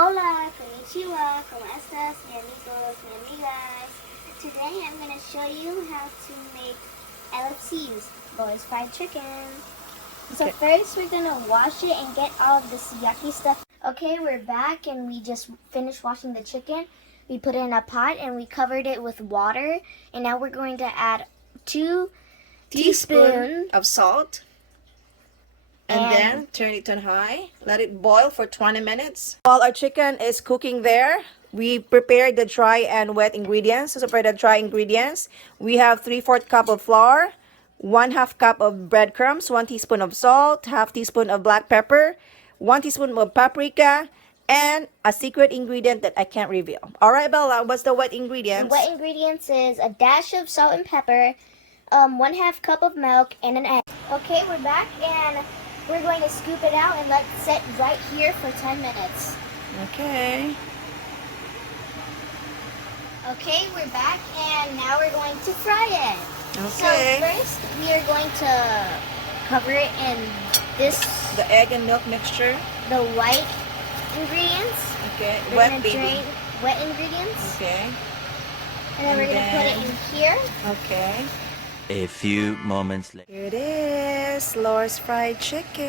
Hola, konnichiwa, ¿cómo estás, mi amigos, mi amigas? Today I'm going to show you how to make LFCs, Lord's fried chicken. So Okay. first we're going to wash it and get all of this yucky stuff. Okay, we're back and we just finished washing the chicken. We put it in a pot and we covered it with water. And now we're going to add 2 teaspoons of salt. And then turn it on high. Let it boil for 20 minutes. While our chicken is cooking there, we prepared the dry and wet ingredients. So for the dry ingredients, we have 3/4 cup of flour, 1/2 cup of breadcrumbs, 1 teaspoon of salt, 1/2 teaspoon of black pepper, 1 teaspoon of paprika, and a secret ingredient that I can't reveal. All right, Bella, what's the wet ingredients? The wet ingredients is a dash of salt and pepper, 1/2 cup of milk, and an egg. Okay, we're back and we're going to scoop it out and let it sit right here for 10 minutes. Okay. Okay, we're back and now we're going to fry it. Okay. So first we are going to cover it in this, The egg and milk mixture. the white ingredients. Okay. We're Wet gonna baby. drain wet ingredients. Okay. And then we're going to put it in here. Okay. A few moments later. Here it is, Laura's fried chicken.